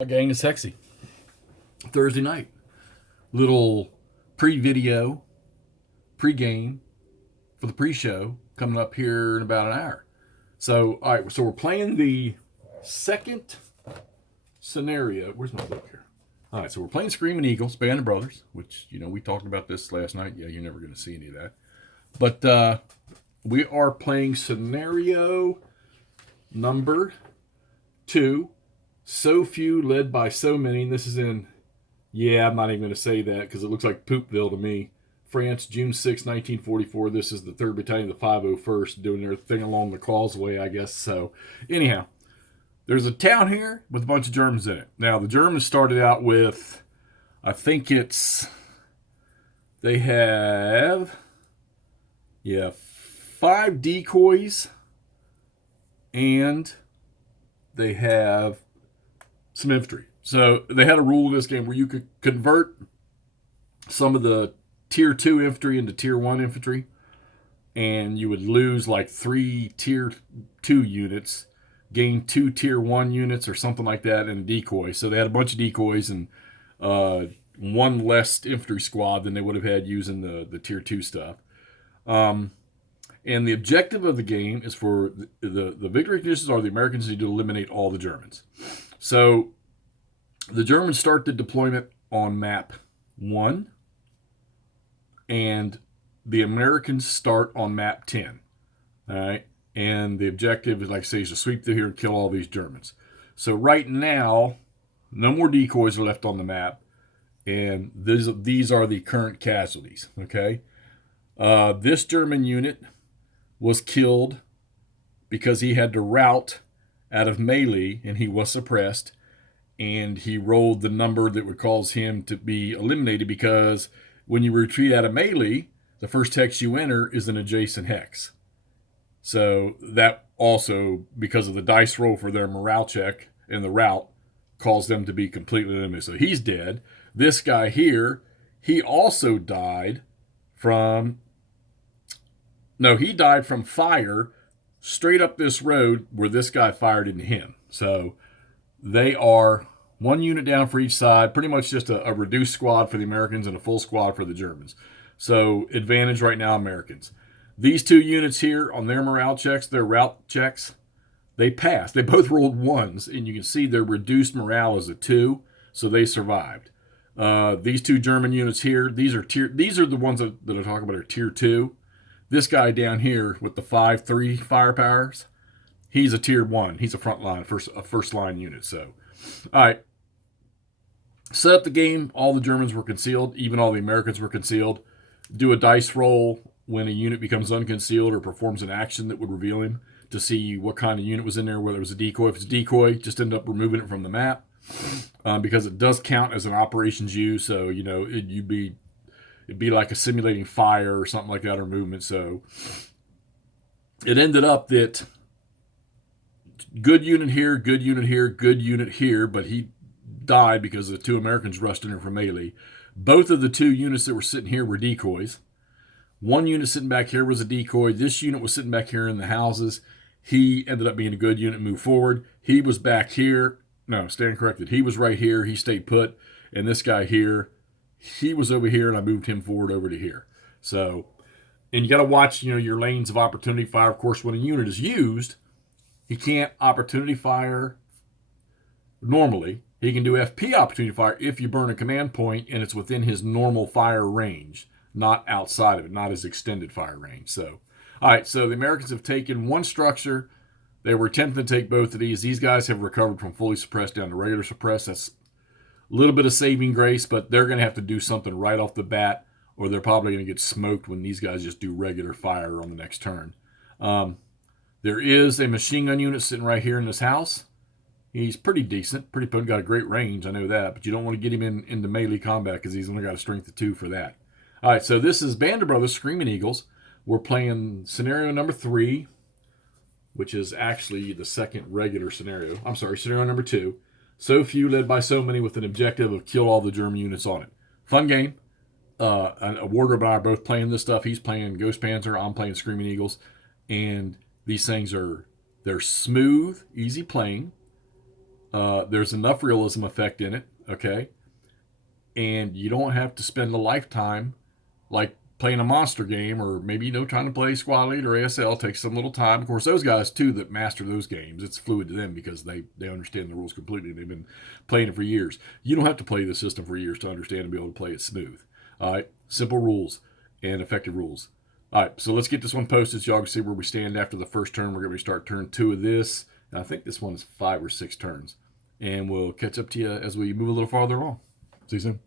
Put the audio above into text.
A gang is sexy. Thursday night. Little pre-video, pre-game for the pre-show coming up here in about an hour. So, all right, so we're playing the second scenario. Where's my book here? All right, so we're playing Screaming Eagles, Band of Brothers, which, we talked about this last night. Yeah, you're never going to see any of that. But we are playing scenario number 2. So few led by so many. And this is in, I'm not even going to say that because it looks like Poopville to me. France, June 6, 1944. This is the 3rd Battalion, the 501st, doing their thing along the causeway, I guess. So, anyhow, there's a town here with a bunch of Germans in it. Now, the Germans started out with, I think they have, 5 decoys, and they have some infantry. So they had a rule in this game where you could convert some of the tier 2 infantry into tier 1 infantry, and you would lose like 3 tier 2 units, gain 2 tier 1 units or something like that, and a decoy. So they had a bunch of decoys and one less infantry squad than they would have had using the tier 2 stuff. And the objective of the game is for the victory conditions are the Americans need to eliminate all the Germans. So the Germans start the deployment on map 1, and the Americans start on map 10. All right, and the objective is, like I say, is to sweep through here and kill all these Germans. So right now, no more decoys are left on the map, and these are the current casualties. Okay, this German unit was killed because he had to rout out of melee, and he was suppressed, and he rolled the number that would cause him to be eliminated, because when you retreat out of melee, the first hex you enter is an adjacent hex. So that also, because of the dice roll for their morale check and the rout, caused them to be completely eliminated. So he's dead. This guy here, he also died from... No, he died from fire straight up this road where this guy fired into him. So they are 1 unit down for each side, pretty much just a reduced squad for the Americans and a full squad for the Germans. So advantage right now, Americans. These 2 units here on their morale checks, their rout checks, they passed. They both rolled 1s, and you can see their reduced morale is a 2, so they survived. These 2 German units here, these are the ones that I talk about are tier 2. This guy down here with the 5-3 firepowers, he's a tier 1. He's a front line, first line unit. So, all right. Set up the game. All the Germans were concealed. Even all the Americans were concealed. Do a dice roll when a unit becomes unconcealed or performs an action that would reveal him to see what kind of unit was in there, whether it was a decoy. If it's a decoy, just end up removing it from the map because it does count as an operations use. So, it'd be like a simulating fire or something like that, or movement. So it ended up that good unit here, good unit here, good unit here, but he died because the 2 Americans rushed in from melee. Both of the 2 units that were sitting here were decoys. 1 unit sitting back here was a decoy. This unit was sitting back here in the houses. He ended up being a good unit, moved forward. He was back here. No, stand corrected. He was right here. He stayed put. And this guy here, he was over here, and I moved him forward over to here. So, and you got to watch, your lanes of opportunity fire. Of course, when a unit is used, he can't opportunity fire normally. He can do FP opportunity fire if you burn a command point and it's within his normal fire range, not outside of it, not his extended fire range. So, all right, so the Americans have taken 1 structure. They were attempting to take both of these. These guys have recovered from fully suppressed down to regular suppressed. That's a little bit of saving grace, but they're going to have to do something right off the bat, or they're probably going to get smoked when these guys just do regular fire on the next turn. There is a machine gun unit sitting right here in this house. He's pretty decent, pretty potent, got a great range, I know that, but you don't want to get him into melee combat because he's only got a strength of 2 for that. All right, so this is Band of Brothers, Screaming Eagles. We're playing scenario number 3, which is actually the second regular scenario. I'm sorry, scenario number 2. So few led by so many with an objective of kill all the German units on it. Fun game. A wardrobe and I are both playing this stuff. He's playing Ghost Panzer. I'm playing Screaming Eagles. And these things they're smooth, easy playing. There's enough realism effect in it, okay? And you don't have to spend a lifetime like playing a monster game, or maybe, trying to play Squad Leader or ASL takes some little time. Of course, those guys too that master those games, it's fluid to them because they understand the rules completely. They've been playing it for years. You don't have to play the system for years to understand and be able to play it smooth. All right, simple rules and effective rules. All right, so let's get this one posted so y'all can see where we stand after the first turn. We're going to start turn 2 of this. And I think this one is 5 or 6 turns. And we'll catch up to you as we move a little farther along. See you soon.